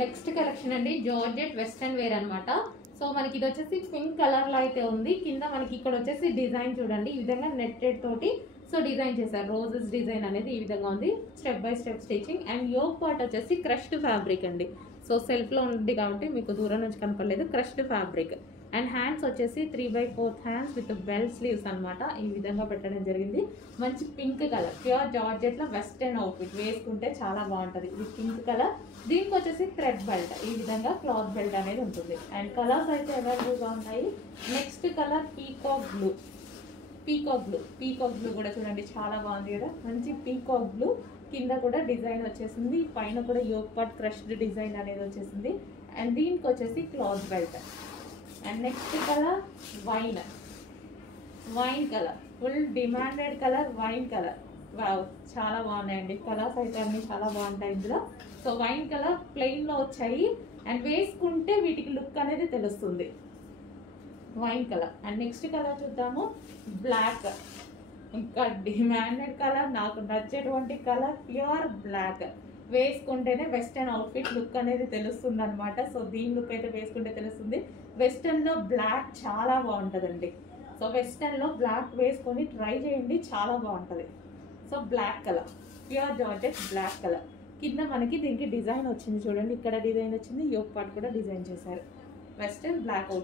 Next collection అండి georgette western wear అనమాట. So మనకి ఇది వచ్చేసి పింక్ కలర్ లో అయితే ఉంది. కింద మనకి ఇక్కడ వచ్చేసి డిజైన్ చూడండి ఈ విధంగా నెట్టెడ్ తోటి సో డిజైన్ చేశారు. రోజెస్ డిజైన్ అనేది ఈ విధంగా ఉంది. Step by step stitching and yoke part వచ్చేసి క్రష్డ్ ఫ్యాబ్రిక్ అండి. సో సెల్ఫ్ లో ఉంది కాబట్టి మీకు దూరం నుంచి కనపడలేదు. క్రష్డ్ ఫ్యాబ్రిక్ అండ్ హ్యాండ్స్ వచ్చేసి 3/4 హ్యాండ్స్ విత్ బెల్ స్లీవ్స్ అనమాట. ఈ విధంగా పెట్టడం జరిగింది. మంచి పింక్ కలర్ ప్యూర్ జార్జెట్ లో వెస్టర్న్ అవుట్ఫిట్ వేసుకుంటే చాలా బాగుంటది. ఇది పింక్ కలర్. దీనికి వచ్చేసి థ్రెడ్ బెల్ట్ ఈ విధంగా క్లాత్ బెల్ట్ అనేది ఉంటుంది. అండ్ కలర్స్ అయితే అవైలబుల్ గా ఉన్నాయి. Next colour peacock blue. Peacock blue కూడా చూడండి చాలా బాగుంది కదా. మంచి పీకాక్ బ్లూ. కింద కూడా డిజైన్ వచ్చేసింది. పైన కూడా యోక్ పార్ట్ క్రష్డ్ డిజైన్ అనేది వచ్చేసింది. అండ్ దీనికి వచ్చేసి cloth belt. And next colour wine colour. Full demanded colour wine colour. Wow చాలా బాగున్నాయండి. కలర్స్ అయితే అన్ని చాలా బాగుంటాయి ఇందులో. సో వైన్ కలర్ ప్లెయిన్ లో వచ్చాయి అండ్ వేసుకుంటే వీటికి లుక్ అనేది తెలుస్తుంది. Wine colour. And next colour చూద్దాము బ్లాక్. ఇంకా డిమాండెడ్ కలర్, నాకు నచ్చేటువంటి కలర్ ప్యూర్ బ్లాక్. వేసుకుంటేనే వెస్టర్న్ అవుట్ఫిట్ లుక్ అనేది తెలుస్తుంది అనమాట. సో దీని లుక్ అయితే వేసుకుంటే తెలుస్తుంది. వెస్టర్న్ లో బ్లాక్ చాలా బాగుంటుందండి. సో వెస్టర్న్ లో బ్లాక్ వేసుకొని ట్రై చేయండి, చాలా బాగుంటుంది. So black colour pure georgette black colour. కింద మనకి దీనికి డిజైన్ వచ్చింది చూడండి. ఇక్కడ డిజైన్ వచ్చింది. యోక్ పార్ట్ కూడా డిజైన్ చేశారు. Western black out.